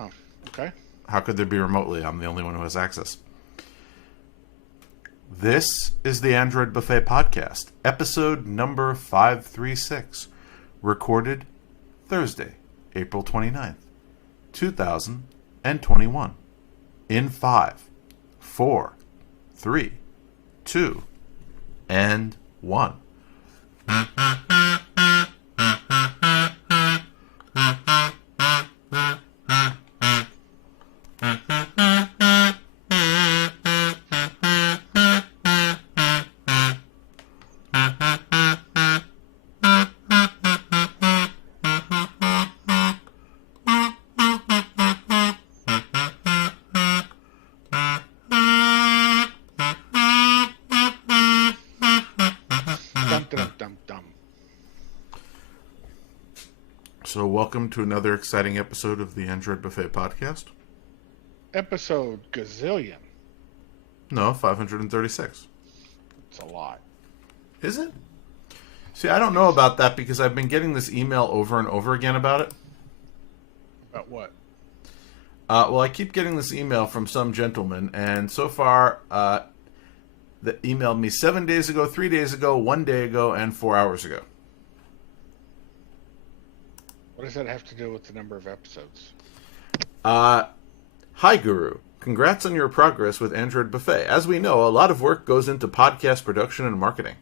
Huh. Okay. How could there be remotely? I'm the only one who has access. This is the Android Buffet Podcast, episode number 536, recorded Thursday, April 29th, 2021, in 5, 4, 3, 2, and 1. So welcome to another exciting episode of the Android Buffet Podcast. Episode gazillion. No, 536. It's a lot. Is it? See, I don't know about that because I've been getting this email over and over again about it. About what? Well, I keep getting this email from some gentleman, and so far, that emailed me 7 days ago, 3 days ago, 1 day ago, and 4 hours ago. What does that have to do with the number of episodes? Hi, Guru. Congrats on your progress with Android Buffet. As we know, a lot of work goes into podcast production and marketing.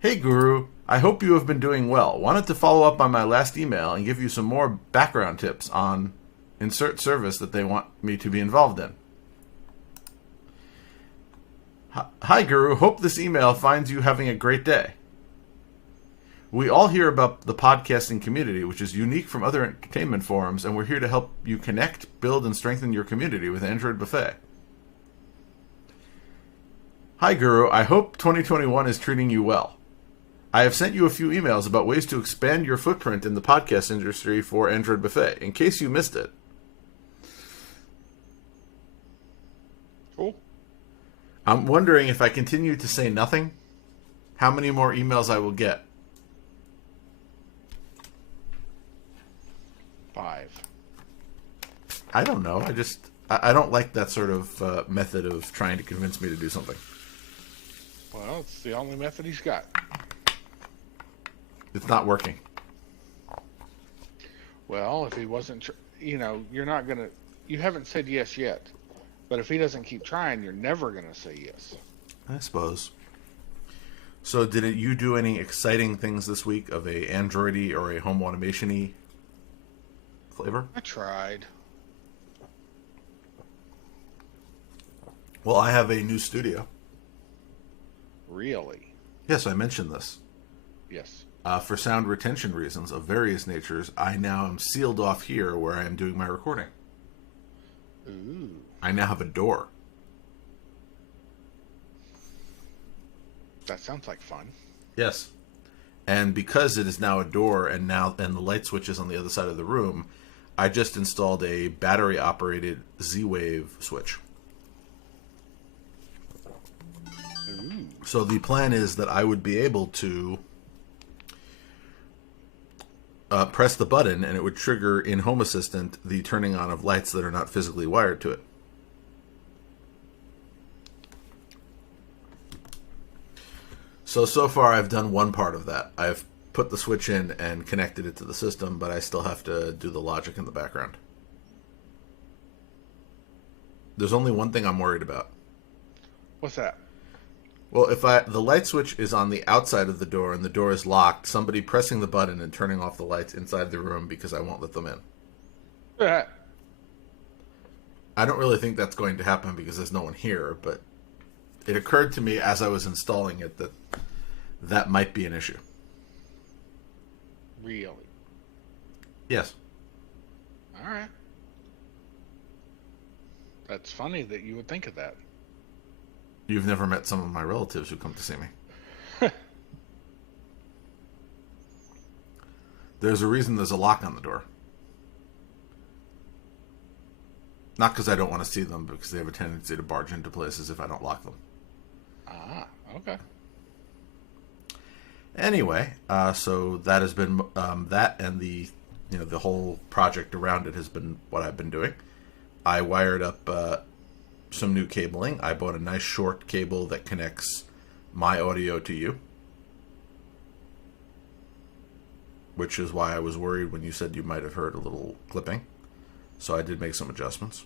Hey, Guru. I hope you have been doing well. Wanted to follow up on my last email and give you some more background tips on insert service that they want me to be involved in. Hi, Guru. Hope this email finds you having a great day. We all hear about the podcasting community, which is unique from other entertainment forums, and we're here to help you connect, build, and strengthen your community with Android Buffet. Hi, Guru. I hope 2021 is treating you well. I have sent you a few emails about ways to expand your footprint in the podcast industry for Android Buffet, in case you missed it. Cool. I'm wondering if I continue to say nothing, how many more emails I will get. 5. I don't know. I don't like that sort of method of trying to convince me to do something. Well, it's the only method he's got. It's not working. Well, if he wasn't, you're not going to, you haven't said yes yet. But if he doesn't keep trying, you're never going to say yes. I suppose. So did you do any exciting things this week of a Android-y or a home automation-y flavor? I tried. Well, I have a new studio. Really? Yes, I mentioned this. Yes. For sound retention reasons of various natures, I now am sealed off here where I am doing my recording. Ooh. I now have a door. That sounds like fun. Yes. And because it is now a door and the light switch is on the other side of the room, I just installed a battery-operated Z-Wave switch. Ooh. So the plan is that I would be able to press the button and it would trigger in Home Assistant the turning on of lights that are not physically wired to it. So far I've done one part of that. I've put the switch in and connected it to the system, but I still have to do the logic in the background. There's only one thing I'm worried about. What's that? Well, if the light switch is on the outside of the door and the door is locked, somebody pressing the button and turning off the lights inside the room because I won't let them in. I don't really think that's going to happen because there's no one here, but it occurred to me as I was installing it that that might be an issue. Really? Yes. All right. That's funny that you would think of that. You've never met some of my relatives who come to see me. There's a reason there's a lock on the door. Not because I don't want to see them, but because they have a tendency to barge into places if I don't lock them. Ah, okay. Anyway, so that has been that and the the whole project around it has been what I've been doing. I wired up some new cabling. I bought a nice short cable that connects my audio to you, which is why I was worried when you said you might have heard a little clipping. So I did make some adjustments.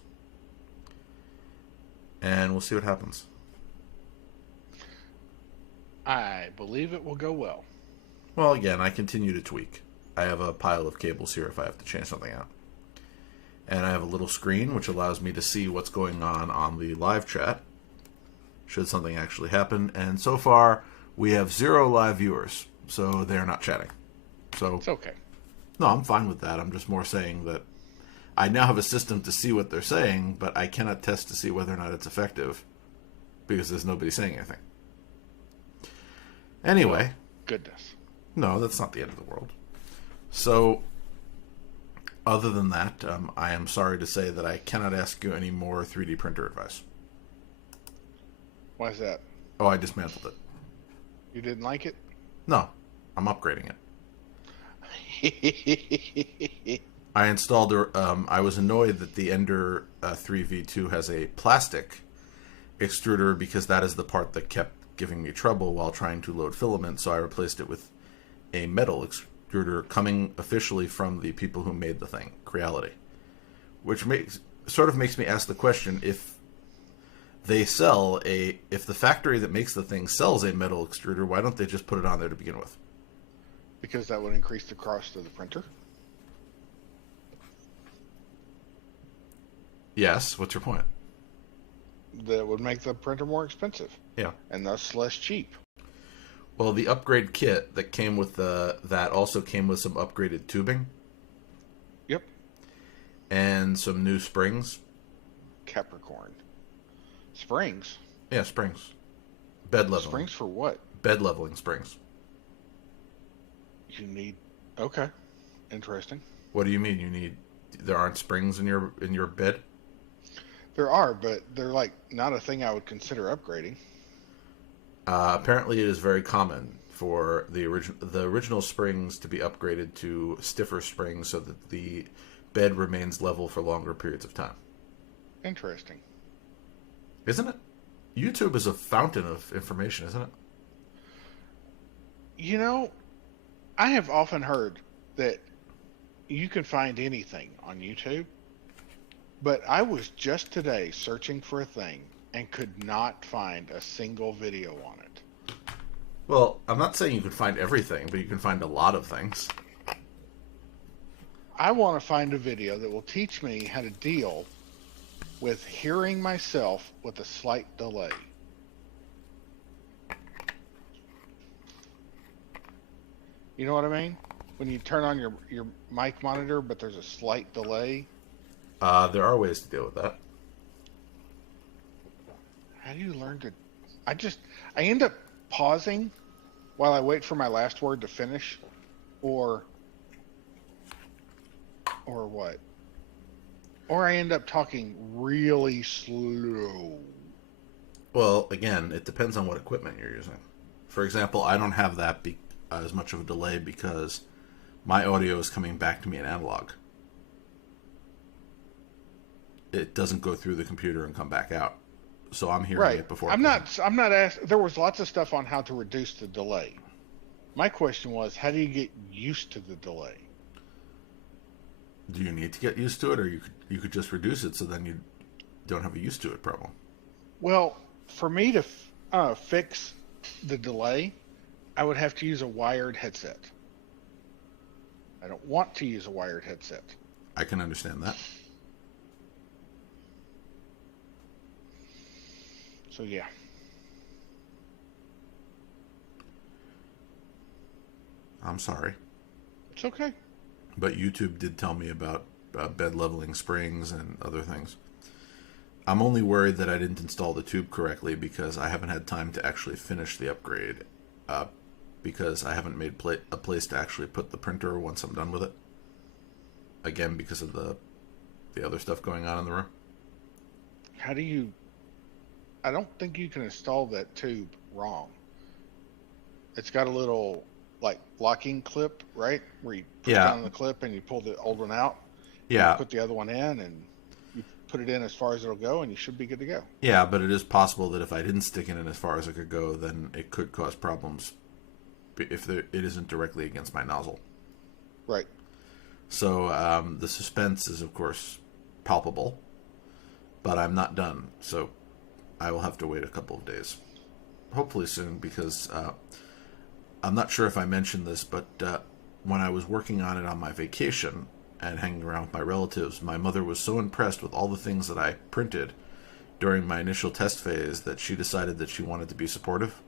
And we'll see what happens. I believe it will go well. Well, again, I continue to tweak. I have a pile of cables here if I have to change something out. And I have a little screen which allows me to see what's going on the live chat, should something actually happen. And so far, we have 0 live viewers, so they're not chatting. So it's okay. No, I'm fine with that. I'm just more saying that I now have a system to see what they're saying, but I cannot test to see whether or not it's effective because there's nobody saying anything. Anyway. Goodness. No, that's not the end of the world. So, other than that, I am sorry to say that I cannot ask you any more 3D printer advice. Why is that? Oh, I dismantled it. You didn't like it? No, I'm upgrading it. I installed I was annoyed that the Ender 3V2 has a plastic extruder because that is the part that kept giving me trouble while trying to load filament, so I replaced it with a metal extruder coming officially from the people who made the thing, Creality. Which sort of makes me ask the question, if the factory that makes the thing sells a metal extruder, why don't they just put it on there to begin with? Because that would increase the cost of the printer. Yes, what's your point? That would make the printer more expensive. Yeah. And thus less cheap. Well, the upgrade kit that came with that also came with some upgraded tubing. Yep. And some new springs. Capricorn. Springs? Yeah, springs. Bed leveling. Springs for what? Bed leveling springs. You need... Okay. Interesting. What do you mean there aren't springs in your bed? There are, but they're like not a thing I would consider upgrading. Apparently, it is very common for the original springs to be upgraded to stiffer springs so that the bed remains level for longer periods of time. Interesting. Isn't it? YouTube is a fountain of information, isn't it? You know, I have often heard that you can find anything on YouTube, but I was just today searching for a thing and could not find a single video on it. Well, I'm not saying you can find everything, but you can find a lot of things. I want to find a video that will teach me how to deal with hearing myself with a slight delay. You know what I mean? When you turn on your mic monitor, but there's a slight delay. There are ways to deal with that. How do you learn to... I end up pausing while I wait for my last word to finish, or what? Or I end up talking really slow. Well, again, it depends on what equipment you're using. For example, I don't have that as much of a delay because my audio is coming back to me in analog. It doesn't go through the computer and come back out. So I'm hearing it before. I'm not asking. There was lots of stuff on how to reduce the delay. My question was, how do you get used to the delay? Do you need to get used to it, or you could just reduce it so then you don't have a used to it problem? Well, for me to fix the delay, I would have to use a wired headset. I don't want to use a wired headset. I can understand that. So yeah. I'm sorry. It's okay. But YouTube did tell me about bed leveling springs and other things. I'm only worried that I didn't install the tube correctly because I haven't had time to actually finish the upgrade. Because I haven't made a place to actually put the printer once I'm done with it. Again, because of the other stuff going on in the room. How do you... I don't think you can install that tube wrong. It's got a little like locking clip, right? Where you push Yeah, down on the clip and you pull the old one out, and you yeah, put the other one in, and you put it in as far as it'll go, and you should be good to go. yeah. But it is possible that if I didn't stick it in as far as it could go, then it could cause problems if it isn't directly against my nozzle. Right. So the suspense is, of course, palpable, but I'm not done. So I will have to wait a couple of days. Hopefully soon, because I'm not sure if I mentioned this, but when I was working on it on my vacation and hanging around with my relatives, my mother was so impressed with all the things that I printed during my initial test phase that she decided that she wanted to be supportive.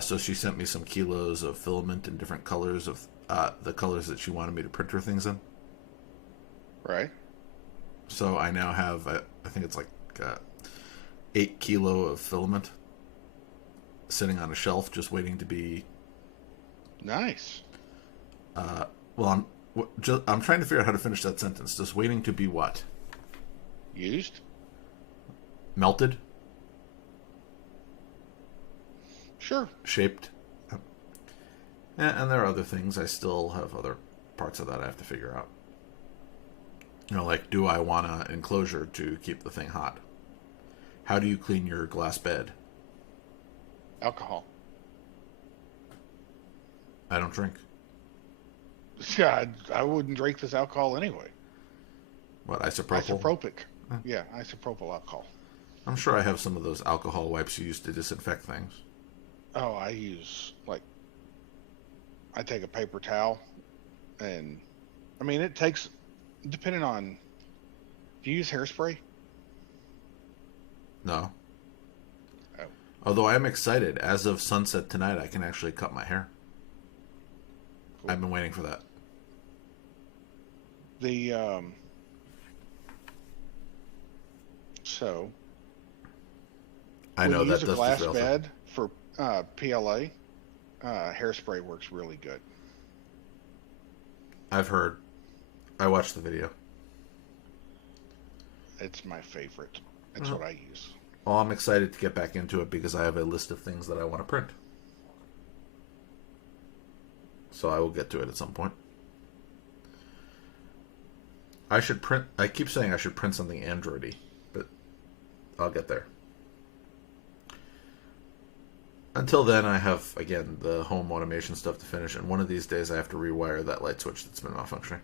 So she sent me some kilos of filament in different colors of the colors that she wanted me to print her things in. Right. So I now have, I think it's like 8 kilo of filament sitting on a shelf just waiting to be... Nice. Well, I'm trying to figure out how to finish that sentence. Just waiting to be what? Used? Melted? Sure. Shaped? And there are other things. I still have other parts of that I have to figure out. You know, like, do I want an enclosure to keep the thing hot? How do you clean your glass bed? Alcohol. I don't drink. Yeah, I wouldn't drink this alcohol anyway. What, isopropyl? Isopropyl. Yeah, isopropyl alcohol. I'm sure I have some of those alcohol wipes you use to disinfect things. Oh, I use, like, I take a paper towel, and, I mean, it takes, depending on, do you use hairspray? No. Oh. Although I am excited. As of sunset tonight, I can actually cut my hair. Cool. I've been waiting for that. So, I know when you that use a does glass the bed for PLA, hairspray works really good. I've heard. I watched the video. It's my favorite. That's what I use. Well, I'm excited to get back into it because I have a list of things that I want to print. So I will get to it at some point. I should print... I keep saying I should print something Android-y, but I'll get there. Until then, I have, again, the home automation stuff to finish, and one of these days I have to rewire that light switch that's been malfunctioning.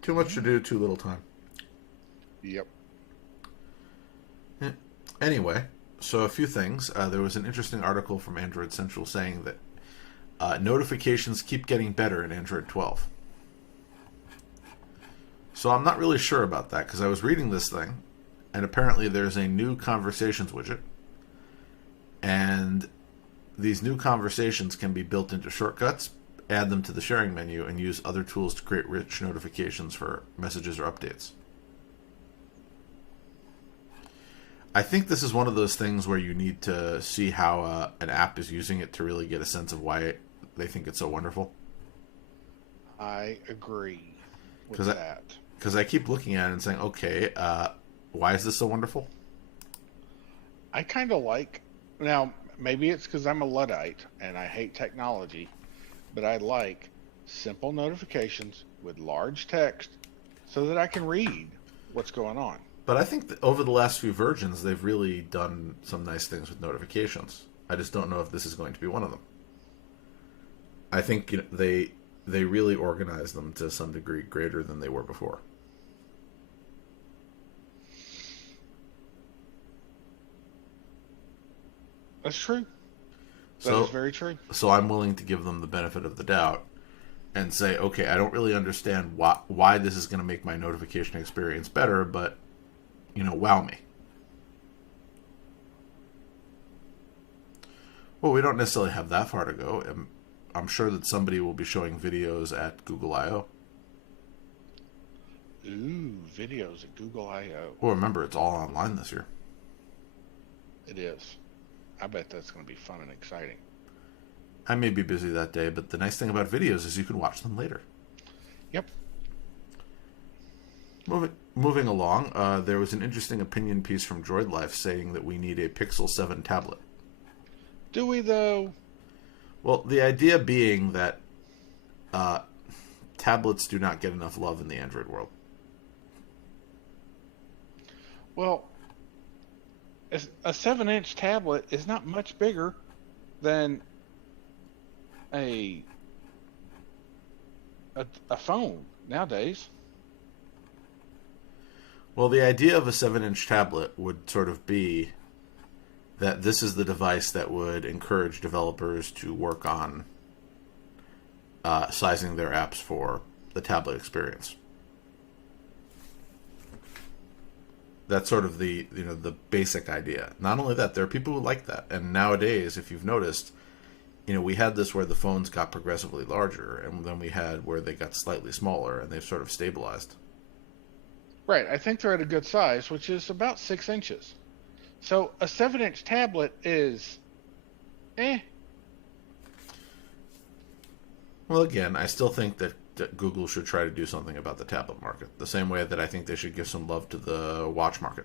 Too much to do, too little time. Yep. Anyway, so a few things. There was an interesting article from Android Central saying that notifications keep getting better in Android 12. So I'm not really sure about that, because I was reading this thing, and apparently there's a new conversations widget, and these new conversations can be built into shortcuts, add them to the sharing menu, and use other tools to create rich notifications for messages or updates. I think this is one of those things where you need to see how an app is using it to really get a sense of why they think it's so wonderful. I agree with that. Because I keep looking at it and saying, okay, why is this so wonderful? I kind of like... Now, maybe it's because I'm a Luddite and I hate technology, but I like simple notifications with large text so that I can read what's going on. But I think that over the last few versions, they've really done some nice things with notifications. I just don't know if this is going to be one of them. I think they really organized them to some degree greater than they were before. That's true. That is very true. So I'm willing to give them the benefit of the doubt and say, okay, I don't really understand why this is going to make my notification experience better, but, wow me. Well, we don't necessarily have that far to go. I'm sure that somebody will be showing videos at Google I.O. Ooh, videos at Google I.O. Well, remember, it's all online this year. It is. I bet that's going to be fun and exciting. I may be busy that day, but the nice thing about videos is you can watch them later. Yep. Moving along, there was an interesting opinion piece from Droid Life saying that we need a Pixel 7 tablet. Do we, though? Well, the idea being that uh, tablets do not get enough love in the Android world. Well, a 7-inch tablet is not much bigger than a, a phone nowadays. Well, the idea of a 7-inch tablet would sort of be that this is the device that would encourage developers to work on sizing their apps for the tablet experience. That's sort of the the basic idea. Not only that, there are people who like that, and nowadays, if you've noticed, we had this where the phones got progressively larger, and then we had where they got slightly smaller, and they've sort of stabilized. Right, I think they're at a good size, which is about 6 inches. So a 7-inch tablet is, eh. Well, again, I still think that Google should try to do something about the tablet market, the same way that I think they should give some love to the watch market.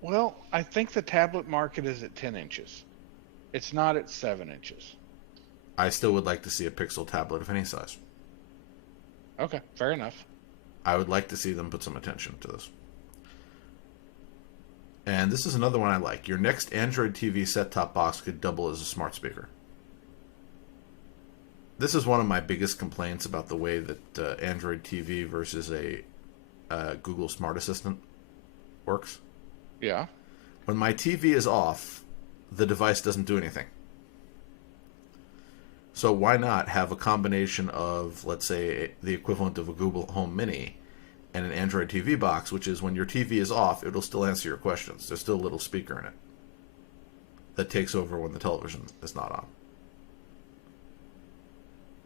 Well, I think the tablet market is at 10 inches. It's not at 7 inches. I still would like to see a Pixel tablet of any size. Okay, fair enough. I would like to see them put some attention to this. And this is another one I like. Your next Android TV set-top box could double as a smart speaker. This is one of my biggest complaints about the way that Android TV versus a Google Smart Assistant works. Yeah. When my TV is off, the device doesn't do anything. So why not have a combination of, let's say, the equivalent of a Google Home Mini and an Android TV box, which is when your TV is off, it'll still answer your questions. There's still a little speaker in it that takes over when the television is not on.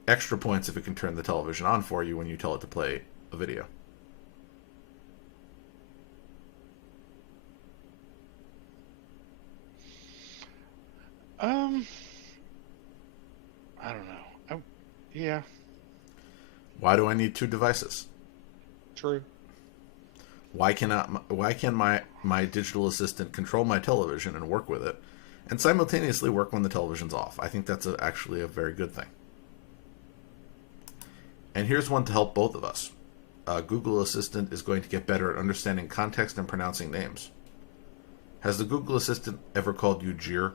Extra points if it can turn the television on for you when you tell it to play a video. I don't know. Yeah. Why do I need two devices? True. Why can my digital assistant control my television and work with it, and simultaneously work when the television's off? I think that's actually a very good thing. And here's one to help both of us. Google Assistant is going to get better at understanding context and pronouncing names. Has the Google Assistant ever called you Jeer?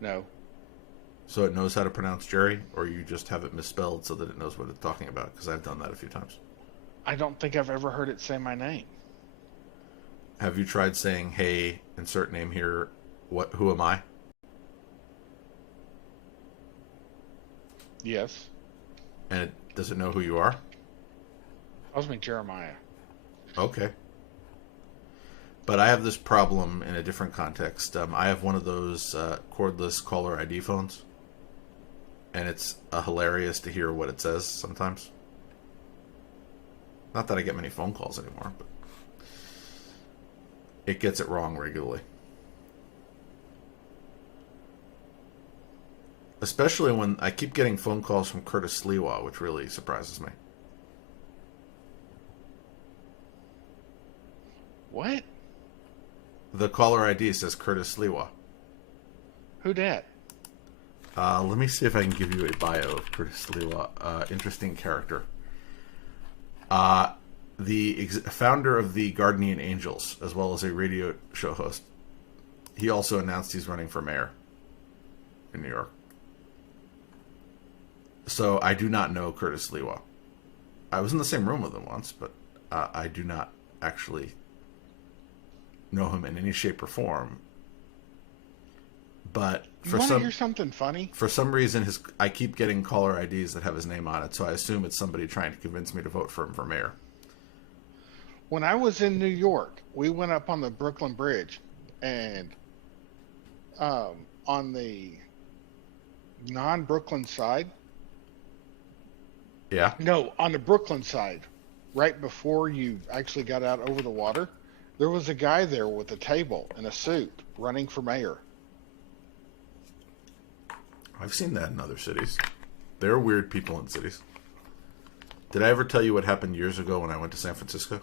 No. So it knows how to pronounce Jerry, or you just have it misspelled so that it knows what it's talking about? Because I've done that a few times. I don't think I've ever heard it say my name. Have you tried saying, hey, insert name here, who am I? Yes. And does it know who you are? I was being Jeremiah. Okay. But I have this problem in a different context. I have one of those cordless caller ID phones. And it's hilarious to hear what it says sometimes. Not that I get many phone calls anymore, but it gets it wrong regularly. Especially when I keep getting phone calls from Curtis Sliwa, which really surprises me. What? The caller ID says Curtis Sliwa. Who dat? Let me see if I can give you a bio of Curtis Sliwa. Interesting character. The founder of the Guardian Angels, as well as a radio show host. He also announced he's running for mayor in New York. So I do not know Curtis Sliwa. I was in the same room with him once, but I do not actually know him in any shape or form. But You want to hear something funny? For some reason, I keep getting caller IDs that have his name on it, so I assume it's somebody trying to convince me to vote for him for mayor. When I was in New York, we went up on the Brooklyn Bridge, and on the non-Brooklyn side. Yeah? No, on the Brooklyn side, right before you actually got out over the water, there was a guy there with a table and a suit running for mayor. I've seen that in other cities. There are weird people in cities. Did I ever tell you what happened years ago when I went to San Francisco?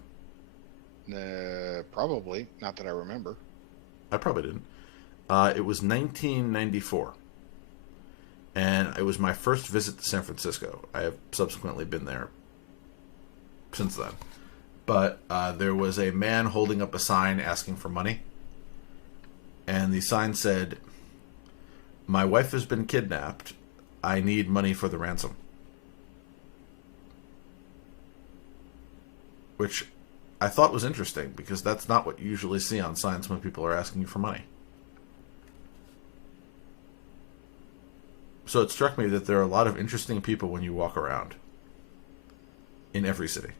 Probably. Not that I remember. I probably didn't. It was 1994. And it was my first visit to San Francisco. I have subsequently been there since then. But there was a man holding up a sign asking for money. And the sign said, "My wife has been kidnapped. I need money for the ransom." Which I thought was interesting, because that's not what you usually see on signs when people are asking you for money. So it struck me that there are a lot of interesting people when you walk around. In every city.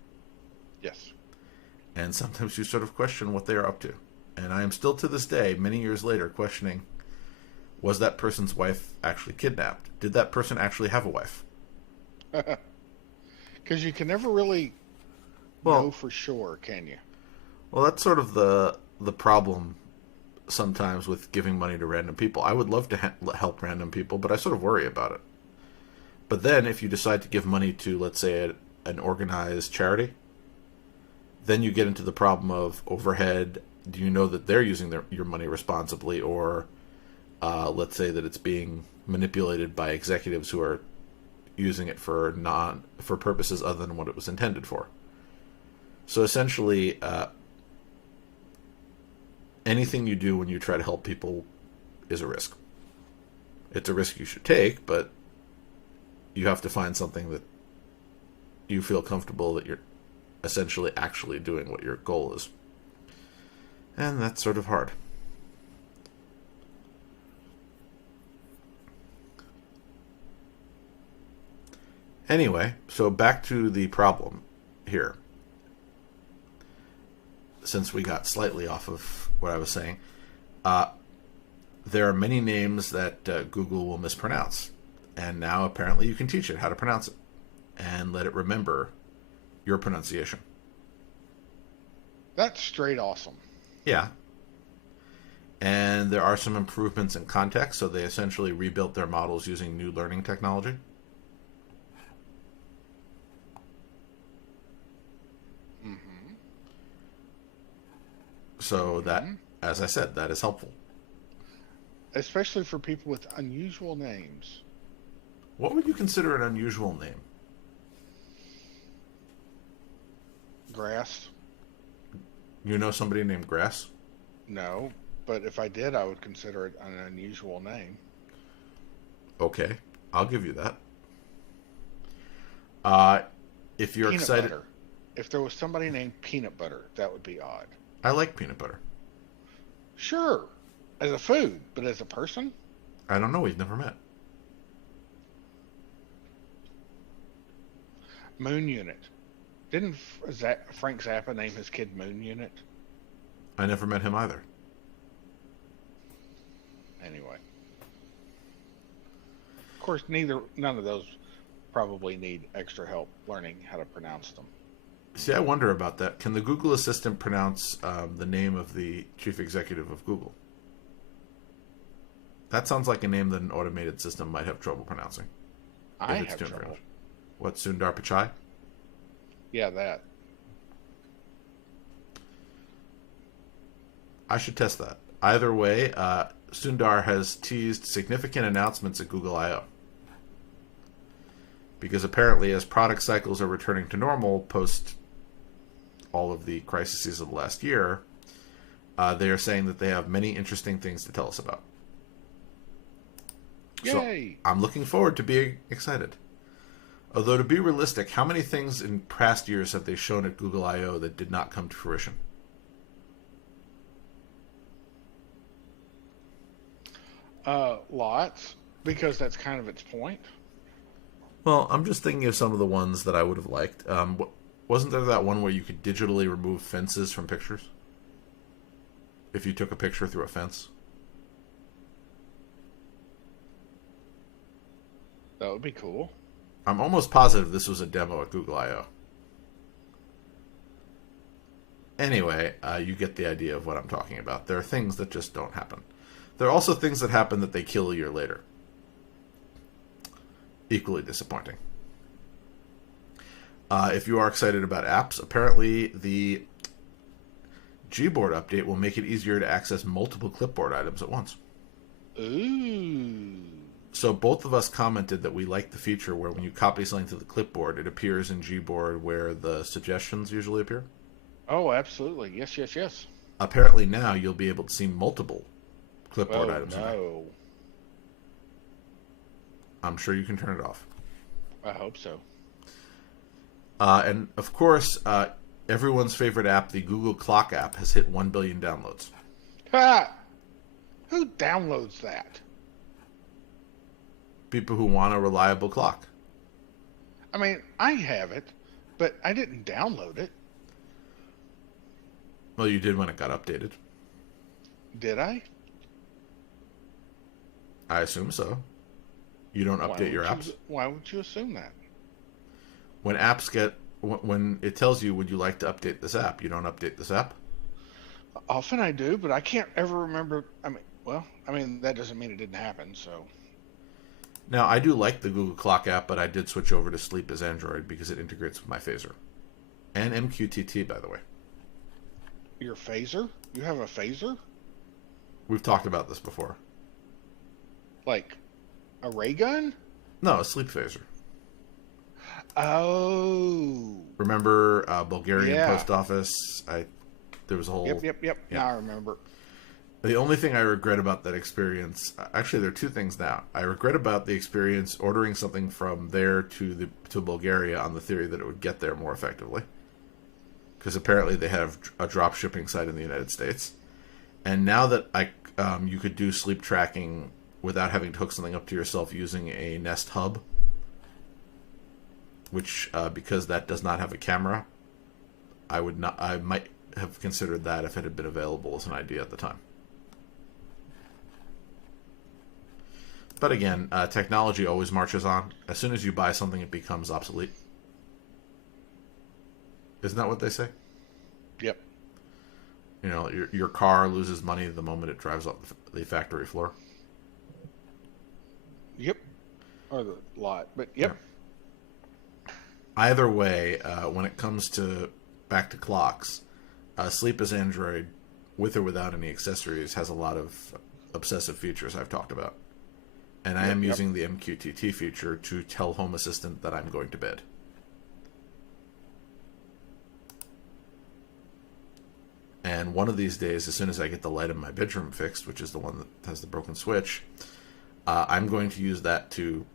Yes. And sometimes you sort of question what they are up to. And I am still to this day, many years later, questioning, was that person's wife actually kidnapped? Did that person actually have a wife? Because you can never really know for sure, can you? Well, that's sort of the problem sometimes with giving money to random people. I would love to help random people, but I sort of worry about it. But then if you decide to give money to, let's say, an organized charity, then you get into the problem of overhead. Do you know that they're using your money responsibly, or let's say that it's being manipulated by executives who are using it for purposes other than what it was intended for. So essentially, anything you do when you try to help people is a risk. It's a risk you should take, but you have to find something that you feel comfortable that you're essentially actually doing what your goal is. And that's sort of hard. Anyway, so back to the problem here. Since we got slightly off of what I was saying, there are many names that Google will mispronounce. And now apparently you can teach it how to pronounce it and let it remember your pronunciation. That's straight awesome. Yeah. And there are some improvements in context, so they essentially rebuilt their models using new learning technology. Mm-hmm. So that, as I said, that is helpful. Especially for people with unusual names. What would you consider an unusual name? Grass? You know somebody named Grass? No, but if I did, I would consider it an unusual name. Okay, I'll give you that. If you're Peanut excited... butter. If there was somebody named Peanut Butter, that would be odd. I like peanut butter. Sure, as a food, but as a person? I don't know, we've never met. Moon Unit. Didn't Frank Zappa name his kid Moon Unit? I never met him either. Anyway. Of course, none of those probably need extra help learning how to pronounce them. See, I wonder about that. Can the Google Assistant pronounce the name of the chief executive of Google? That sounds like a name that an automated system might have trouble pronouncing. I have trouble. What, Sundar Pichai? Yeah, that. I should test that. Either way, Sundar has teased significant announcements at Google I/O. Because apparently, as product cycles are returning to normal post all of the crises of the last year, they are saying that they have many interesting things to tell us about. Yay! So I'm looking forward to being excited. Although, to be realistic, how many things in past years have they shown at Google I/O that did not come to fruition? Lots, because that's kind of its point. Well, I'm just thinking of some of the ones that I would have liked. Wasn't there that one where you could digitally remove fences from pictures? If you took a picture through a fence? That would be cool. I'm almost positive this was a demo at Google I/O. Anyway, you get the idea of what I'm talking about. There are things that just don't happen. There are also things that happen that they kill a year later. Equally disappointing. If you are excited about apps, apparently the Gboard update will make it easier to access multiple Clipboard items at once. Ooh. So both of us commented that we like the feature where when you copy something to the clipboard, it appears in Gboard where the suggestions usually appear. Oh, absolutely. Yes, yes, yes. Apparently now you'll be able to see multiple clipboard Oh, items in there. no. I'm sure you can turn it off. I hope so. And of course, everyone's favorite app, the Google Clock app, has hit 1 billion downloads. Ha! Who downloads that? People who want a reliable clock. I mean, I have it, but I didn't download it. Well, you did when it got updated. Did I? I assume so. You don't update your apps? Why would you assume that? When apps get... When it tells you, would you like to update this app, you don't update this app? Often I do, but I can't ever remember. I mean, that doesn't mean it didn't happen, so... Now, I do like the Google Clock app, but I did switch over to Sleep as Android because it integrates with my phaser. And MQTT, by the way. Your phaser? You have a phaser? We've talked about this before. Like a ray gun? No, a sleep phaser. Oh. Remember Bulgarian Yeah. post office? There was a whole... Yep. Yeah. Now I remember. The only thing I regret about that experience... Actually, there are two things now. I regret about the experience ordering something from there to Bulgaria on the theory that it would get there more effectively. Because apparently they have a drop shipping site in the United States. And now that you could do sleep tracking without having to hook something up to yourself using a Nest Hub, which because that does not have a camera, I might have considered that if it had been available as an idea at the time. But again, technology always marches on. As soon as you buy something, it becomes obsolete. Isn't that what they say? Yep. You know, your car loses money the moment it drives off the factory floor. Yep. Or the lot, but yep. Yeah. Either way, when it comes to back to clocks, Sleep as Android, with or without any accessories, has a lot of obsessive features I've talked about. And I am using the MQTT feature to tell Home Assistant that I'm going to bed. And one of these days, as soon as I get the light in my bedroom fixed, which is the one that has the broken switch, I'm going to use that to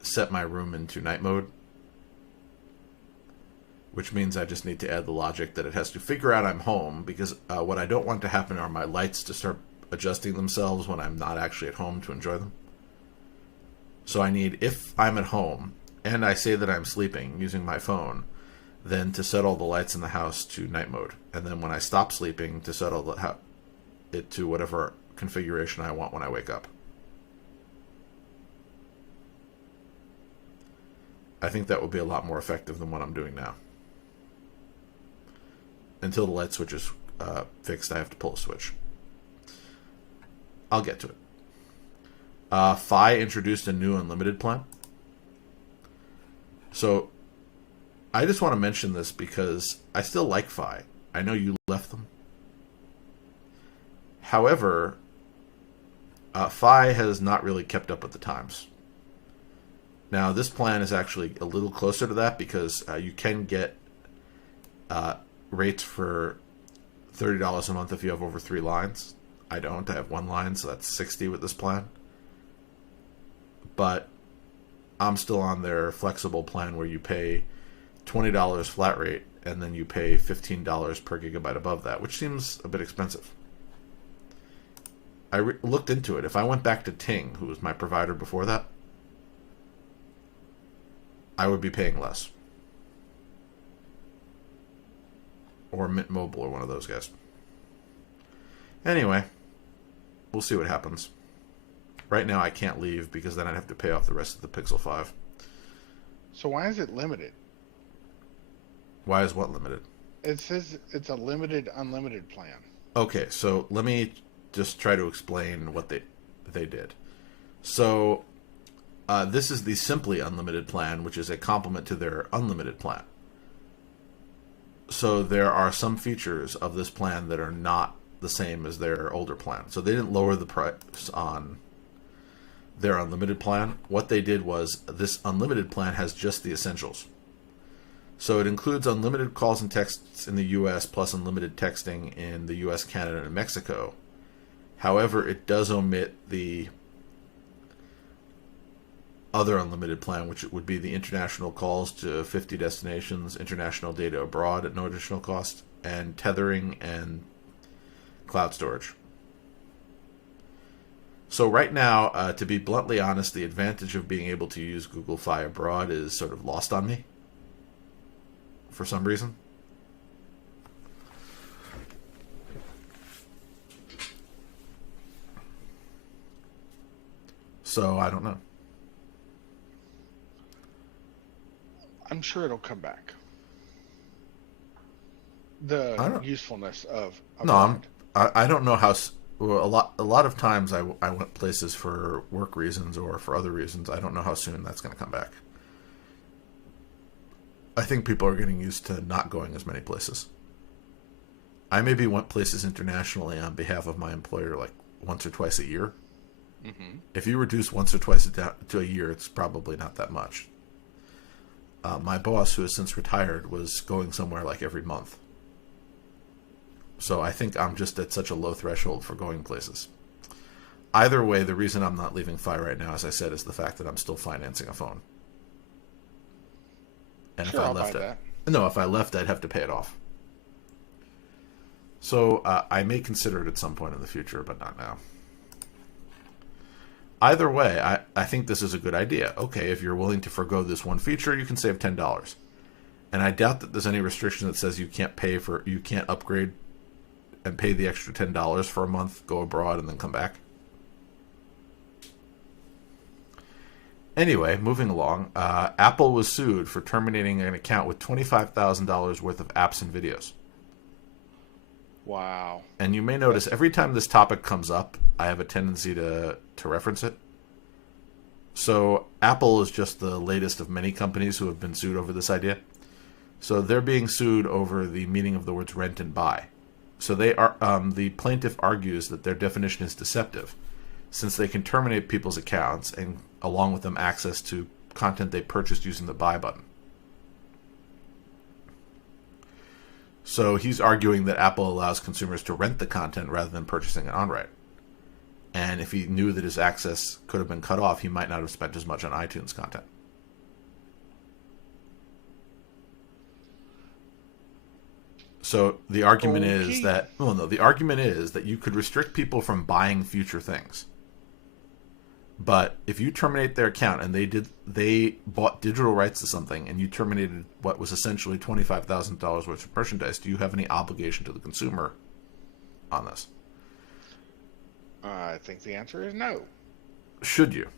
set my room into night mode. Which means I just need to add the logic that it has to figure out I'm home, because what I don't want to happen are my lights to start adjusting themselves when I'm not actually at home to enjoy them. So I need, if I'm at home, and I say that I'm sleeping using my phone, then to set all the lights in the house to night mode. And then when I stop sleeping, to set all it to whatever configuration I want when I wake up. I think that would be a lot more effective than what I'm doing now. Until the light switch is fixed, I have to pull a switch. I'll get to it. Fi introduced a new unlimited plan. So, I just want to mention this because I still like Fi. I know you left them. However, Fi has not really kept up with the times. Now, this plan is actually a little closer to that because you can get rates for $30 a month if you have over 3 lines. I don't. I have 1 line, so that's $60 with this plan. But I'm still on their flexible plan where you pay $20 flat rate and then you pay $15 per gigabyte above that, which seems a bit expensive. I looked into it. If I went back to Ting, who was my provider before that, I would be paying less. Or Mint Mobile or one of those guys. Anyway, we'll see what happens. Right now I can't leave because then I'd have to pay off the rest of the Pixel 5. So why is it limited? Why is what limited? It says it's a limited, unlimited plan. Okay, so let me just try to explain what they did. So, this is the Simply Unlimited plan, which is a complement to their unlimited plan. So there are some features of this plan that are not the same as their older plan. So they didn't lower the price on their unlimited plan. What they did was this unlimited plan has just the essentials. So it includes unlimited calls and texts in the U.S. plus unlimited texting in the U.S., Canada, and Mexico. However, it does omit the other unlimited plan, which would be the international calls to 50 destinations, international data abroad at no additional cost, and tethering and cloud storage. So right now, to be bluntly honest, the advantage of being able to use Google Fi abroad is sort of lost on me for some reason. So I don't know. I'm sure it'll come back. The usefulness of no, I don't know how. Well, a lot of times I went places for work reasons or for other reasons. I don't know how soon that's going to come back. I think people are getting used to not going as many places. I maybe went places internationally on behalf of my employer like once or twice a year. Mm-hmm. If you reduce once or twice to a year, it's probably not that much. My boss, who has since retired, was going somewhere like every month. So I think I'm just at such a low threshold for going places. Either way, the reason I'm not leaving Fi right now, as I said, is the fact that I'm still financing a phone. And sure, if I left, I'd have to pay it off. So I may consider it at some point in the future, but not now. Either way, I think this is a good idea. Okay, if you're willing to forgo this one feature, you can save $10. And I doubt that there's any restriction that says you can't upgrade and pay the extra $10 for a month, go abroad, and then come back. Anyway, moving along, Apple was sued for terminating an account with $25,000 worth of apps and videos. Wow. And you may notice every time this topic comes up, I have a tendency to reference it. So Apple is just the latest of many companies who have been sued over this idea. So they're being sued over the meaning of the words rent and buy. So the plaintiff argues that their definition is deceptive, since they can terminate people's accounts and along with them access to content they purchased using the buy button. So he's arguing that Apple allows consumers to rent the content rather than purchasing it outright. And if he knew that his access could have been cut off, he might not have spent as much on iTunes content. So the argument is that you could restrict people from buying future things. But if you terminate their account and they bought digital rights to something and you terminated what was essentially $25,000 worth of merchandise, do you have any obligation to the consumer on this? I think the answer is no. Should you?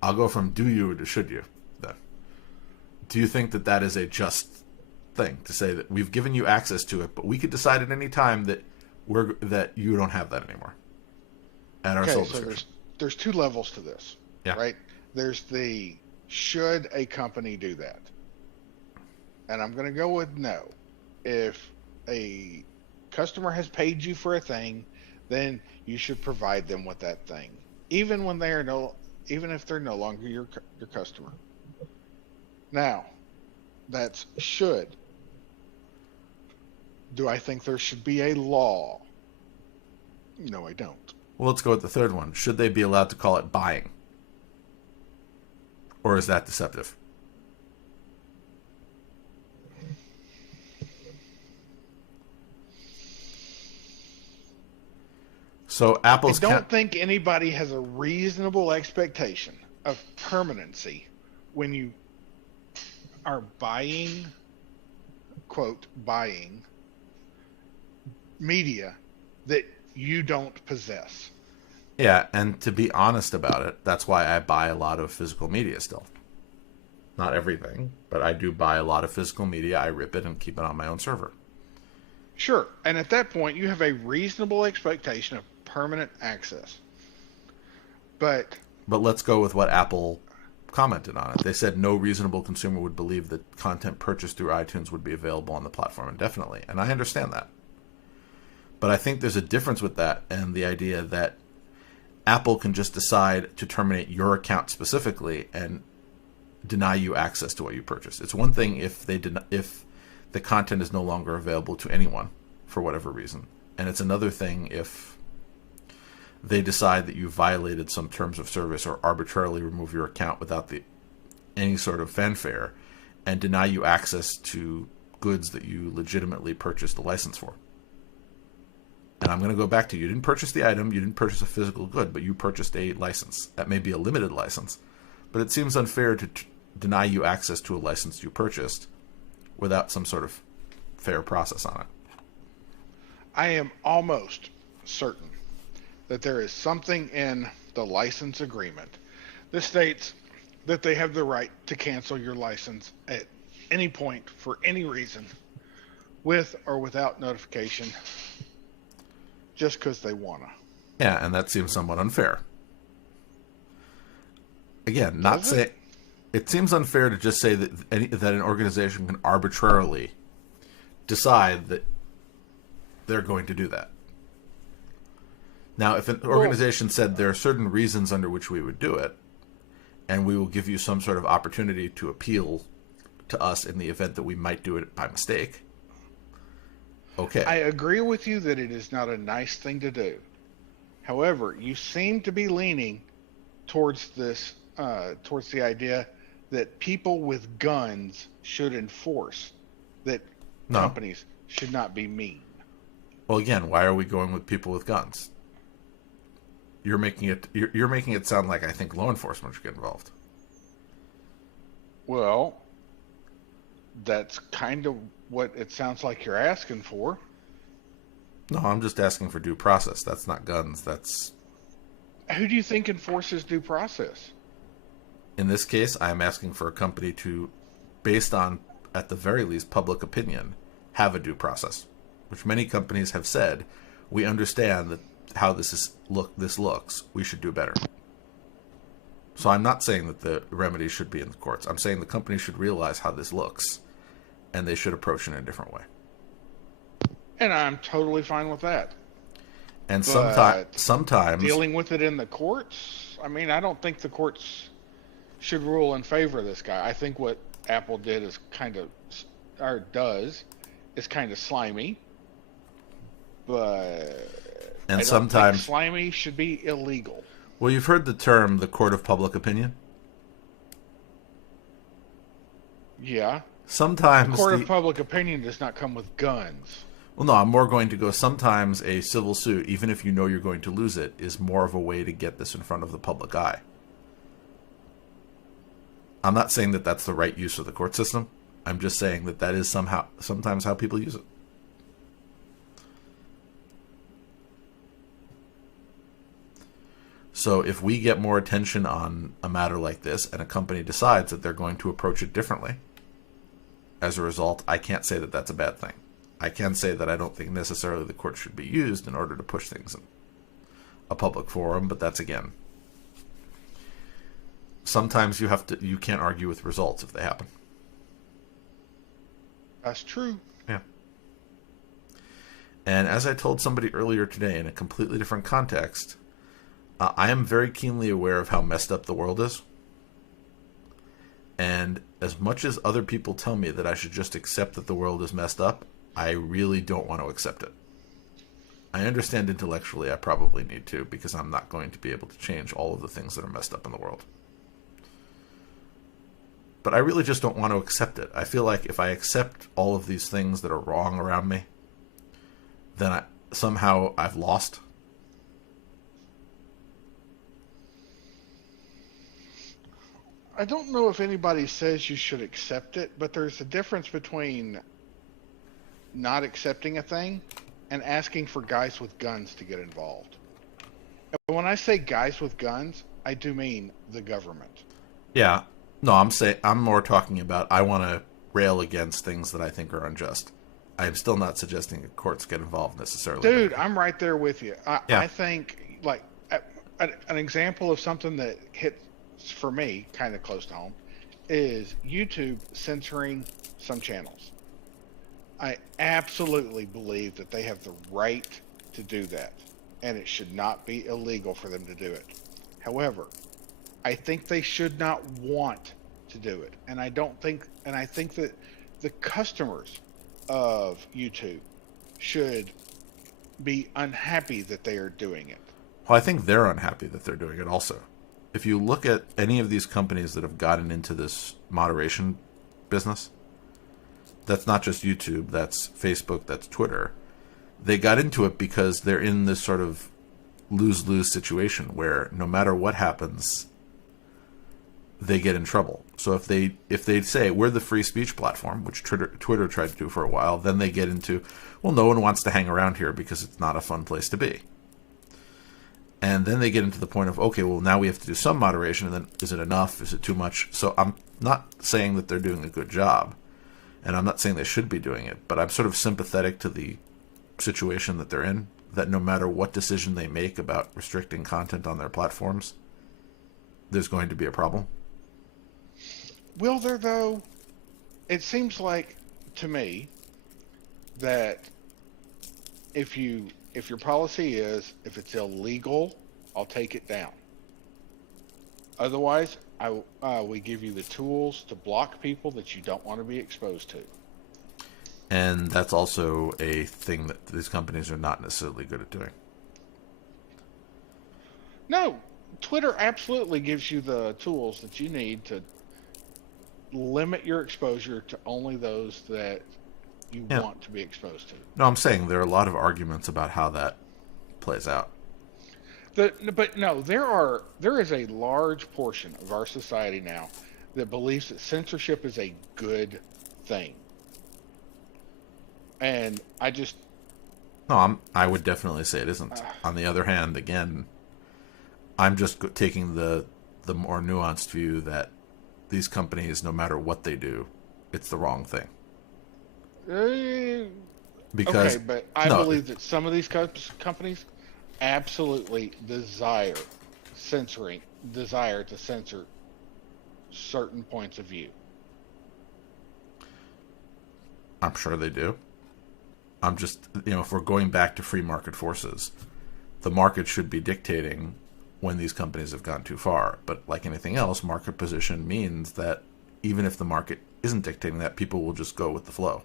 I'll go from do you to should you then. Do you think that is a just thing to say that we've given you access to it, but we could decide at any time that you don't have that anymore? At our sole discretion. So there's two levels to this, right? There's the should a company do that? And I'm going to go with no. If a customer has paid you for a thing, then you should provide them with that thing, even if they're no longer your customer. Now, that's should. Do I think there should be a law? No, I don't. Well, let's go with the third one. Should they be allowed to call it buying? Or is that deceptive? So Apple's... I don't think anybody has a reasonable expectation of permanency when you are buying, quote, buying media that you don't possess. Yeah, and to be honest about it, that's why I buy a lot of physical media still. Not everything, but I do buy a lot of physical media. I rip it and keep it on my own server. Sure, and at that point, you have a reasonable expectation of permanent access. But let's go with what Apple commented on it. They said no reasonable consumer would believe that content purchased through iTunes would be available on the platform indefinitely, and I understand that. But I think there's a difference with that and the idea that Apple can just decide to terminate your account specifically and deny you access to what you purchased. It's one thing if if the content is no longer available to anyone for whatever reason, and it's another thing if they decide that you violated some terms of service or arbitrarily remove your account without any sort of fanfare and deny you access to goods that you legitimately purchased a license for. And I'm going to go back to, you didn't purchase the item, you didn't purchase a physical good, but you purchased a license. That may be a limited license, but it seems unfair to deny you access to a license you purchased without some sort of fair process on it. I am almost certain that there is something in the license agreement that states that they have the right to cancel your license at any point for any reason, with or without notification, just because they want to. Yeah, and that seems somewhat unfair. Again, it seems unfair to just say that an organization can arbitrarily decide that they're going to do that. Now, if an organization said there are certain reasons under which we would do it, and we will give you some sort of opportunity to appeal to us in the event that we might do it by mistake, okay. I agree with you that it is not a nice thing to do. However, you seem to be leaning towards this, towards the idea that people with guns should enforce that companies should not be mean. Well, again, why are we going with people with guns? You're making it sound like I think law enforcement should get involved. Well, that's kind of what it sounds like you're asking for. No, I'm just asking for due process. That's not guns. That's... Who do you think enforces due process? In this case, I'm asking for a company to, based on, at the very least, public opinion, have a due process, which many companies have said, we understand that how this looks, we should do better. So I'm not saying that the remedy should be in the courts. I'm saying the company should realize how this looks, and they should approach it in a different way. And I'm totally fine with that. And sometimes dealing with it in the courts, I mean, I don't think the courts should rule in favor of this guy. I think what Apple did is kind of slimy, but and I don't think slimy should be illegal. Well, you've heard the term the court of public opinion. Yeah. Sometimes the court of public opinion does not come with guns. Well, no, I'm more going to go, sometimes a civil suit, even if you know you're going to lose it, is more of a way to get this in front of the public eye. I'm not saying that that's the right use of the court system. I'm just saying that that is sometimes how people use it. So if we get more attention on a matter like this and a company decides that they're going to approach it differently, as a result, I can't say that that's a bad thing. I can say that I don't think necessarily the court should be used in order to push things in a public forum, but that's, again, sometimes you can't argue with results if they happen. That's true. Yeah. And as I told somebody earlier today in a completely different context, I am very keenly aware of how messed up the world is. And as much as other people tell me that I should just accept that the world is messed up, I really don't want to accept it. I understand intellectually I probably need to, because I'm not going to be able to change all of the things that are messed up in the world. But I really just don't want to accept it. I feel like if I accept all of these things that are wrong around me, then somehow I've lost. I don't know if anybody says you should accept it, but there's a difference between not accepting a thing and asking for guys with guns to get involved. And when I say guys with guns, I do mean the government. Yeah. No, I'm more talking about I want to rail against things that I think are unjust. I am still not suggesting that courts get involved necessarily. Dude, I'm right there with you. I think, like, an example of something that hits for me kind of close to home is YouTube censoring some channels. I absolutely believe that they have the right to do that. and it should not be illegal for them to do it. However, I think they should not want to do it. And I think that the customers of YouTube should be unhappy that they are doing it. Well, I think they're unhappy that they're doing it also. If you look at any of these companies that have gotten into this moderation business, that's not just YouTube, that's Facebook, that's Twitter. They got into it because they're in this sort of lose-lose situation where no matter what happens, they get in trouble. So if they say we're the free speech platform, which Twitter tried to do for a while, then they get into, well, no one wants to hang around here because it's not a fun place to be. And then they get into the point of, okay, well, now we have to do some moderation, and then is it enough? Is it too much? So I'm not saying that they're doing a good job, and I'm not saying they should be doing it, but I'm sort of sympathetic to the situation that they're in, that no matter what decision they make about restricting content on their platforms, there's going to be a problem. Will there, though? It seems like, to me, that if your policy is, if it's illegal, I'll take it down. Otherwise, we give you the tools to block people that you don't want to be exposed to. And that's also a thing that these companies are not necessarily good at doing. No, Twitter absolutely gives you the tools that you need to limit your exposure to only those that you want to be exposed to. No, I'm saying there are a lot of arguments about how that plays out. But no, there is a large portion of our society now that believes that censorship is a good thing. And I would definitely say it isn't. On the other hand, again, I'm just taking the more nuanced view that these companies, no matter what they do, it's the wrong thing. Because okay, but I believe that some of these companies absolutely desire to censor certain points of view. I'm sure they do. I'm just, if we're going back to free market forces, the market should be dictating when these companies have gone too far. But like anything else, market position means that even if the market isn't dictating that, people will just go with the flow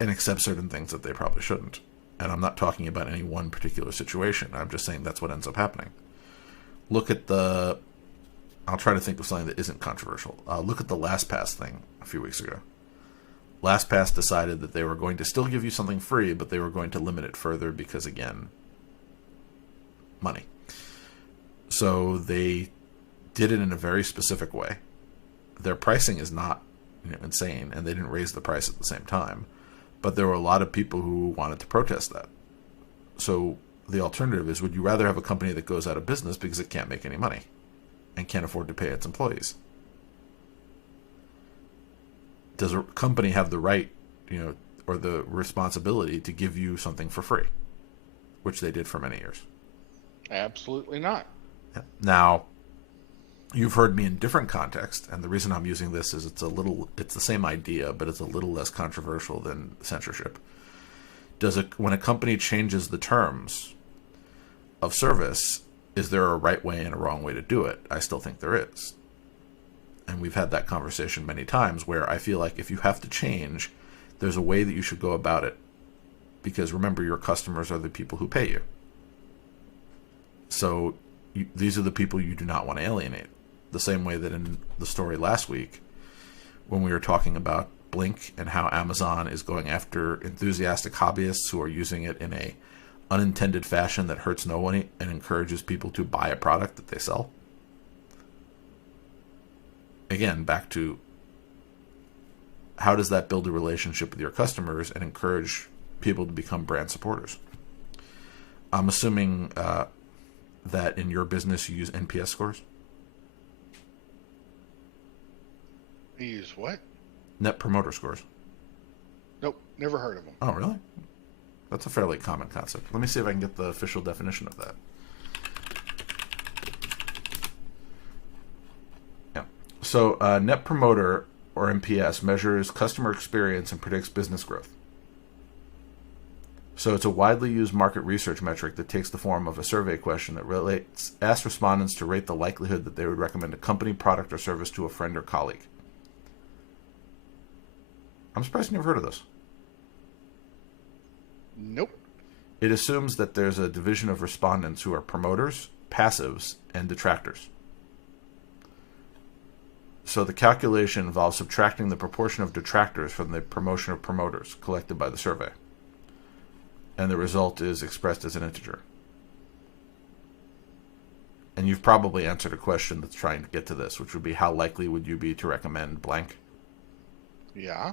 and accept certain things that they probably shouldn't. And I'm not talking about any one particular situation. I'm just saying that's what ends up happening. Look at I'll try to think of something that isn't controversial. Look at the LastPass thing a few weeks ago. LastPass decided that they were going to still give you something free, but they were going to limit it further because, again, money. So they did it in a very specific way. Their pricing is not insane, and they didn't raise the price at the same time. But there were a lot of people who wanted to protest that. So the alternative is, would you rather have a company that goes out of business because it can't make any money and can't afford to pay its employees? Does a company have the right, or the responsibility to give you something for free, which they did for many years? Absolutely not. Yeah. Now, you've heard me in different contexts, and the reason I'm using this is it's the same idea, but it's a little less controversial than censorship. When a company changes the terms of service, is there a right way and a wrong way to do it? I still think there is. And we've had that conversation many times where I feel like if you have to change, there's a way that you should go about it. Because remember, your customers are the people who pay you. So these are the people you do not want to alienate. The same way that in the story last week, when we were talking about Blink and how Amazon is going after enthusiastic hobbyists who are using it in a unintended fashion that hurts no one and encourages people to buy a product that they sell. Again, back to how does that build a relationship with your customers and encourage people to become brand supporters? I'm assuming that in your business you use NPS scores? You use what? Net Promoter Scores. Nope, never heard of them. Oh, really? That's a fairly common concept. Let me see if I can get the official definition of that. Yeah. So, Net Promoter, or NPS, measures customer experience and predicts business growth. So it's a widely used market research metric that takes the form of a survey question that asks respondents to rate the likelihood that they would recommend a company, product, or service to a friend or colleague. I'm surprised you never heard of this. Nope. It assumes that there's a division of respondents who are promoters, passives, and detractors. So the calculation involves subtracting the proportion of detractors from the proportion of promoters collected by the survey. And the result is expressed as an integer. And you've probably answered a question that's trying to get to this, which would be, how likely would you be to recommend blank? Yeah.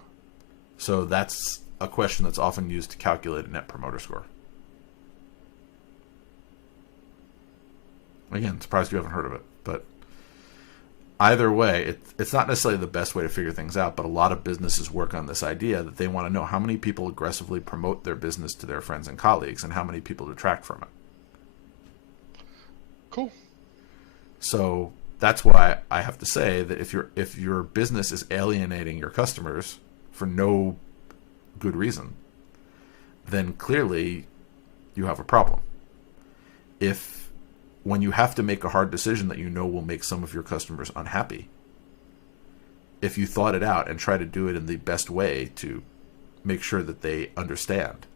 So that's a question that's often used to calculate a net promoter score. Again, surprised you haven't heard of it. But either way, it's not necessarily the best way to figure things out, but a lot of businesses work on this idea that they want to know how many people aggressively promote their business to their friends and colleagues and how many people detract from it. Cool. So that's why I have to say that if your business is alienating your customers for no good reason, then clearly you have a problem. If when you have to make a hard decision that you know will make some of your customers unhappy, if you thought it out and try to do it in the best way to make sure that they understand,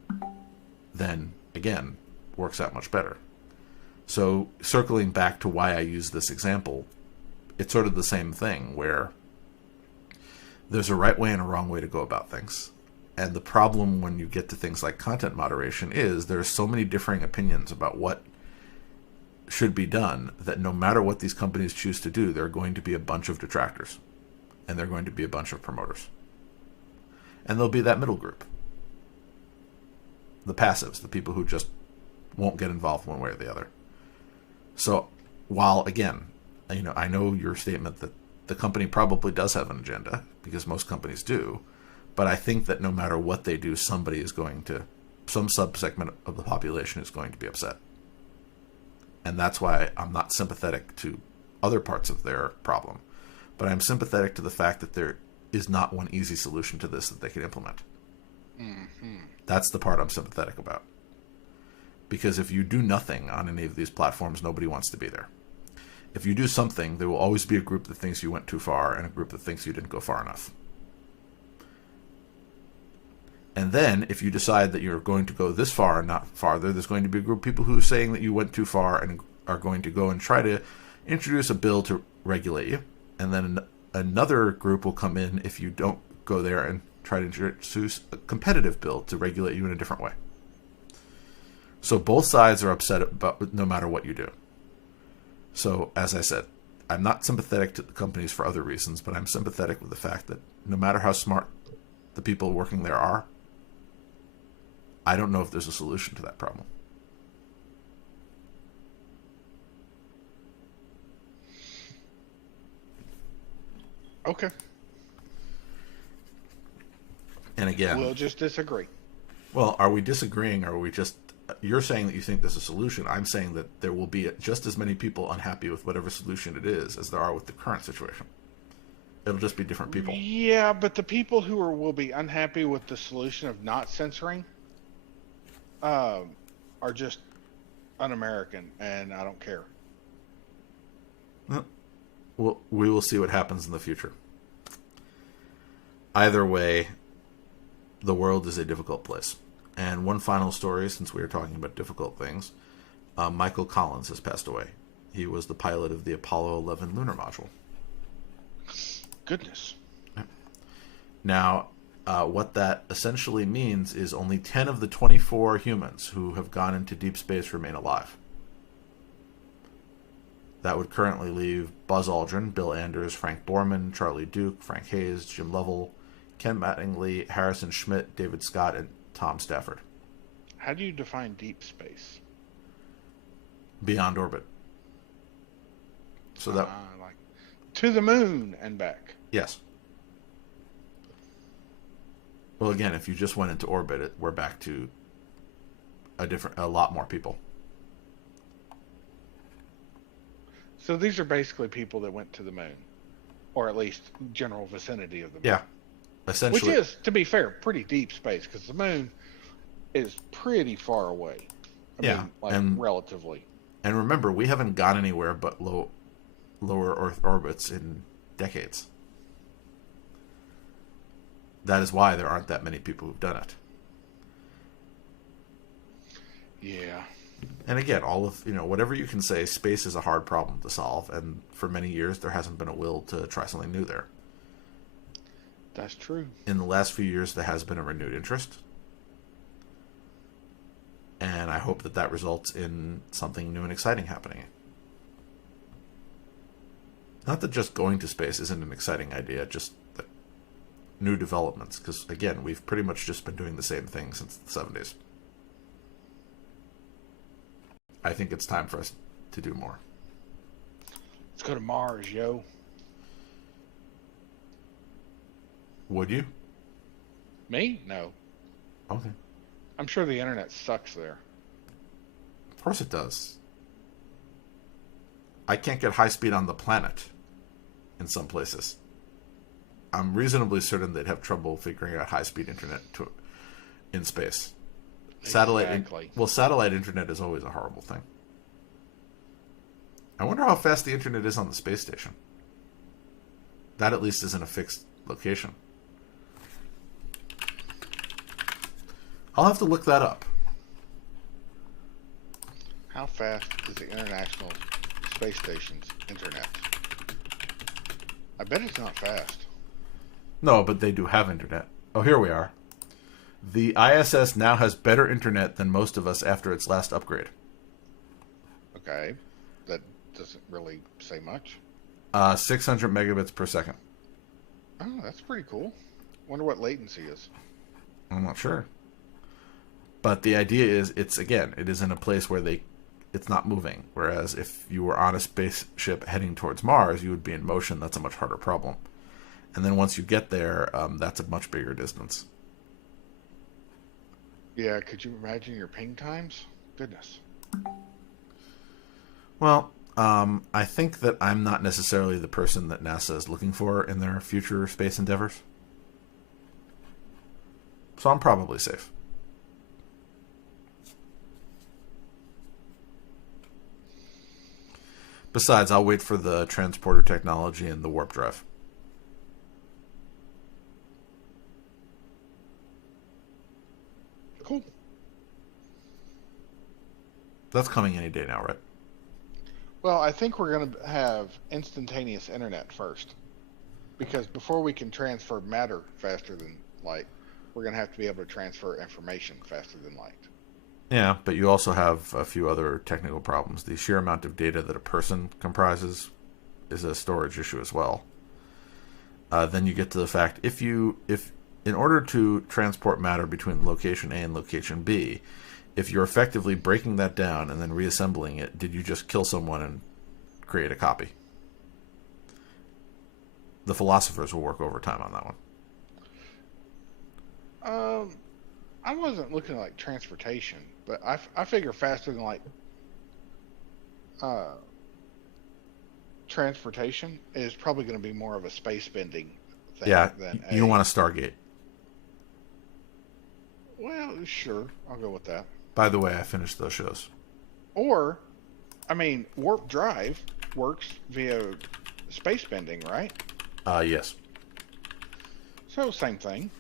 then again, works out much better. So circling back to why I use this example, it's sort of the same thing where there's a right way and a wrong way to go about things. And the problem when you get to things like content moderation is there are so many differing opinions about what should be done that no matter what these companies choose to do, there are going to be a bunch of detractors and there are going to be a bunch of promoters. And there'll be that middle group. The passives, the people who just won't get involved one way or the other. So while, again, I know your statement that the company probably does have an agenda, because most companies do, but I think that no matter what they do, some subsegment of the population is going to be upset. And that's why I'm not sympathetic to other parts of their problem. But I'm sympathetic to the fact that there is not one easy solution to this that they can implement. Mm-hmm. That's the part I'm sympathetic about. Because if you do nothing on any of these platforms, nobody wants to be there. If you do something, there will always be a group that thinks you went too far and a group that thinks you didn't go far enough. And then, if you decide that you're going to go this far and not farther, there's going to be a group of people who are saying that you went too far and are going to go and try to introduce a bill to regulate you. And then another group will come in if you don't go there and try to introduce a competitive bill to regulate you in a different way. So both sides are upset about no matter what you do. So, as I said, I'm not sympathetic to the companies for other reasons, but I'm sympathetic with the fact that no matter how smart the people working there are, I don't know if there's a solution to that problem. Okay. And again, we'll just disagree. Well, are we disagreeing, or are we just... You're saying that you think there's a solution. I'm saying that there will be just as many people unhappy with whatever solution it is as there are with the current situation. It'll just be different people. Yeah, but the people who will be unhappy with the solution of not censoring are just un-American, and I don't care. Well, we will see what happens in the future. Either way, the world is a difficult place. And one final story, since we are talking about difficult things, Michael Collins has passed away. He was the pilot of the Apollo 11 lunar module. Goodness. Now, what that essentially means is only 10 of the 24 humans who have gone into deep space remain alive. That would currently leave Buzz Aldrin, Bill Anders, Frank Borman, Charlie Duke, Frank Hayes, Jim Lovell, Ken Mattingly, Harrison Schmitt, David Scott, and Tom Stafford. How do you define deep space? Beyond orbit. So that like to the moon and back. Yes. Well, again, if you just went into orbit, we're back to a lot more people. So these are basically people that went to the moon, or at least general vicinity of the moon. Yeah. Essentially, which is, to be fair, pretty deep space, because the moon is pretty far away. I Yeah, mean, like and relatively. remember, we haven't gone anywhere but lower Earth orbits in decades. That is why there aren't that many people who've done it. Yeah. And again, all of whatever you can say, space is a hard problem to solve, and for many years there hasn't been a will to try something new there. That's true. In the last few years, there has been a renewed interest, and I hope that that results in something new and exciting happening. Not that just going to space isn't an exciting idea, just the new developments, because again, we've pretty much just been doing the same thing since the 70s. I think it's time for us to do more. Let's go to Mars, yo. Would you? Me? No. Okay. I'm sure the internet sucks there. Of course it does. I can't get high speed on the planet in some places. I'm reasonably certain they'd have trouble figuring out high speed internet in space. Exactly. Satellite internet is always a horrible thing. I wonder how fast the internet is on the space station. That at least isn't a fixed location. I'll have to look that up. How fast is the International Space Station's internet? I bet it's not fast. No, but they do have internet. Oh, here we are. The ISS now has better internet than most of us after its last upgrade. Okay. That doesn't really say much. 600 megabits per second. Oh, that's pretty cool. Wonder what latency is. I'm not sure. But the idea is, it is in a place where it's not moving. Whereas if you were on a spaceship heading towards Mars, you would be in motion. That's a much harder problem. And then once you get there, that's a much bigger distance. Yeah, could you imagine your ping times? Goodness. Well, I think that I'm not necessarily the person that NASA is looking for in their future space endeavors. So I'm probably safe. Besides, I'll wait for the transporter technology and the warp drive. Cool. That's coming any day now, right? Well, I think we're going to have instantaneous internet first. Because before we can transfer matter faster than light, we're going to have to be able to transfer information faster than light. Yeah, but you also have a few other technical problems. The sheer amount of data that a person comprises is a storage issue as well. Then you get to the fact, if in order to transport matter between location A and location B, if you're effectively breaking that down and then reassembling it, did you just kill someone and create a copy? The philosophers will work overtime on that one. I wasn't looking at like transportation, but I figure faster than like transportation is probably going to be more of a space bending thing. Yeah, than you don't want a Stargate. Well, sure, I'll go with that. By the way, I finished those shows. Or, I mean, warp drive works via space bending, right? Yes. So same thing.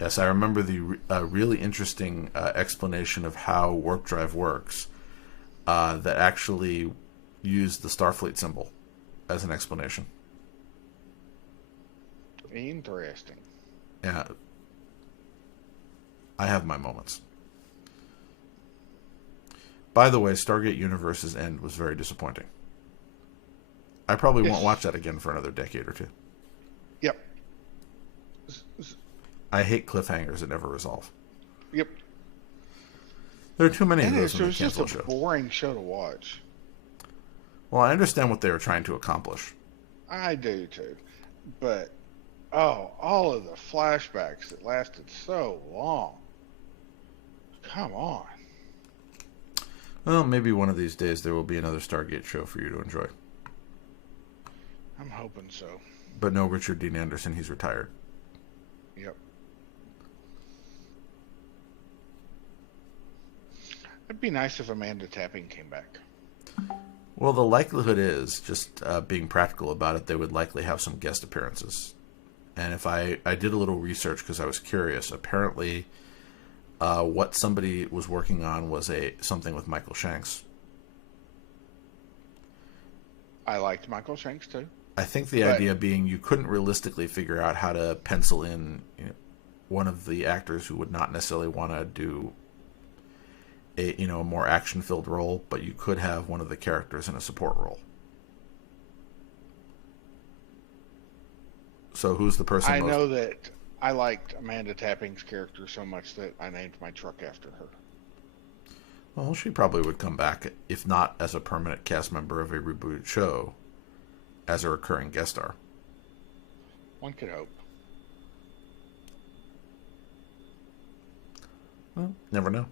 Yes, I remember the really interesting explanation of how warp drive works that actually used the Starfleet symbol as an explanation. Interesting. Yeah. I have my moments. By the way, Stargate Universe's end was very disappointing. I probably won't watch that again for another decade or two. Yep. I hate cliffhangers that never resolve. Yep. There are too many of And those it when was they just cancel a a show. boring show to watch. Well, I understand what they were trying to accomplish. I do too. But, all of the flashbacks that lasted so long. Come on. Well, maybe one of these days there will be another Stargate show for you to enjoy. I'm hoping so. But no Richard Dean Anderson, he's retired. Yep. It'd be nice if Amanda Tapping came back. Well, the likelihood is, just being practical about it, they would likely have some guest appearances. And if I did a little research because I was curious, apparently what somebody was working on was something with Michael Shanks. I liked Michael Shanks too. I think the idea being you couldn't realistically figure out how to pencil in one of the actors who would not necessarily want to do a more action-filled role, but you could have one of the characters in a support role. So who's the person? I know that I liked Amanda Tapping's character so much that I named my truck after her. Well, she probably would come back, if not as a permanent cast member of a rebooted show, as a recurring guest star. One could hope. Well, never know.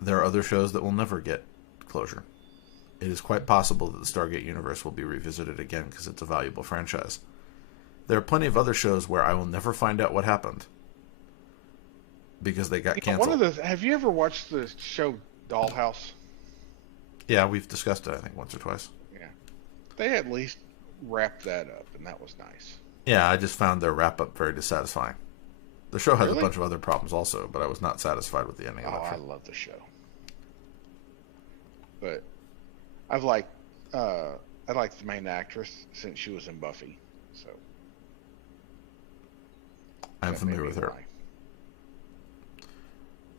There are other shows that will never get closure. It is quite possible that the Stargate universe will be revisited again because it's a valuable franchise. There are plenty of other shows where I will never find out what happened because they got canceled. Have you ever watched the show Dollhouse? Yeah, we've discussed it, I think, once or twice. Yeah. They at least wrapped that up, and that was nice. Yeah, I just found their wrap-up very dissatisfying. The show has Really? a bunch of other problems also, but I was not satisfied with the ending of that show. I love the show. But I liked the main actress since she was in Buffy, so I'm familiar with her.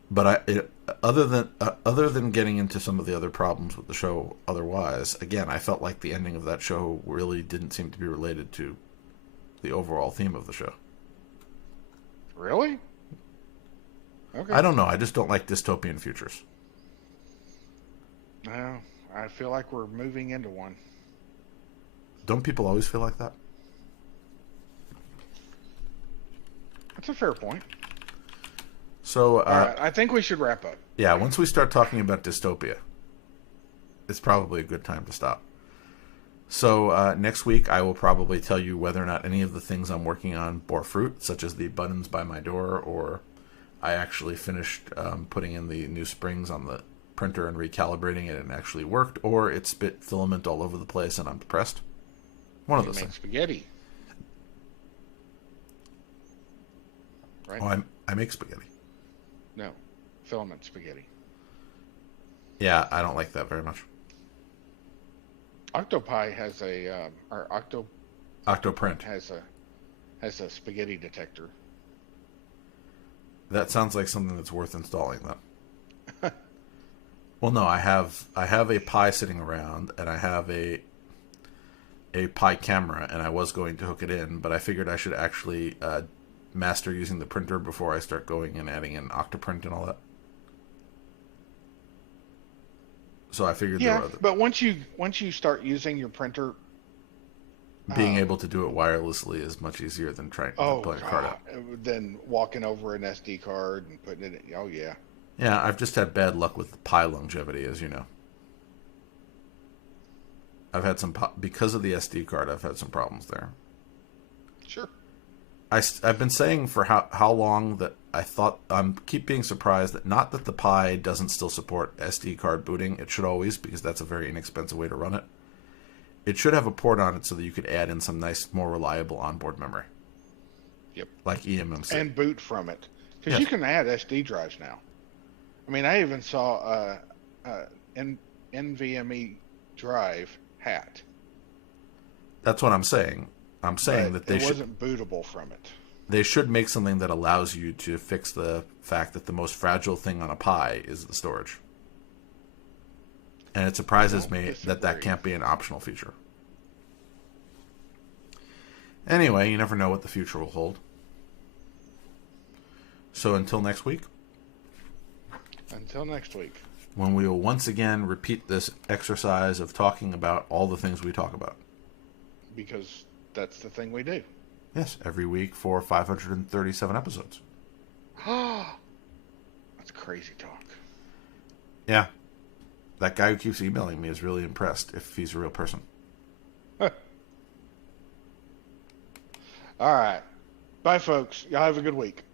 But other than getting into some of the other problems with the show, otherwise, again, I felt like the ending of that show really didn't seem to be related to the overall theme of the show. Really? Okay. I don't know. I just don't like dystopian futures. No, I feel like we're moving into one. Don't people always feel like that? That's a fair point. So, all right, I think we should wrap up. Yeah, once we start talking about dystopia, it's probably a good time to stop. So, next week I will probably tell you whether or not any of the things I'm working on bore fruit, such as the buttons by my door, or I actually finished putting in the new springs on the printer and recalibrating it and actually worked, or it spit filament all over the place and I'm depressed. One of those things. Spaghetti. Right? Oh, I make spaghetti. No, filament spaghetti. Yeah, I don't like that very much. Octopi has Octoprint has a spaghetti detector. That sounds like something that's worth installing, though. Well, no, I have a Pi sitting around, and I have a Pi camera, and I was going to hook it in, but I figured I should actually master using the printer before I start going and adding in Octoprint and all that. So I figured there were other... but once you start using your printer, being able to do it wirelessly is much easier than trying to pull a card out. Than walking over an SD card and putting it in. Oh yeah. Yeah, I've just had bad luck with the Pi longevity, as you know. I've had because of the SD card, I've had some problems there. Sure. I've been saying for how long that I thought keep being surprised that not that the Pi doesn't still support SD card booting. It should always, because that's a very inexpensive way to run it. It should have a port on it so that you could add in some nice, more reliable onboard memory. Yep. Like eMMC. And boot from it, because you can add SD drives now. I mean, I even saw NVMe drive hat. That's what I'm saying. I'm saying that it wasn't bootable from it. They should make something that allows you to fix the fact that the most fragile thing on a Pi is the storage. And it surprises me that can't be an optional feature. Anyway, you never know what the future will hold. So until next week. Until next week. When we will once again repeat this exercise of talking about all the things we talk about. Because that's the thing we do. Yes, every week for 537 episodes. That's crazy talk. Yeah. That guy who keeps emailing me is really impressed if he's a real person. All right. Bye, folks. Y'all have a good week.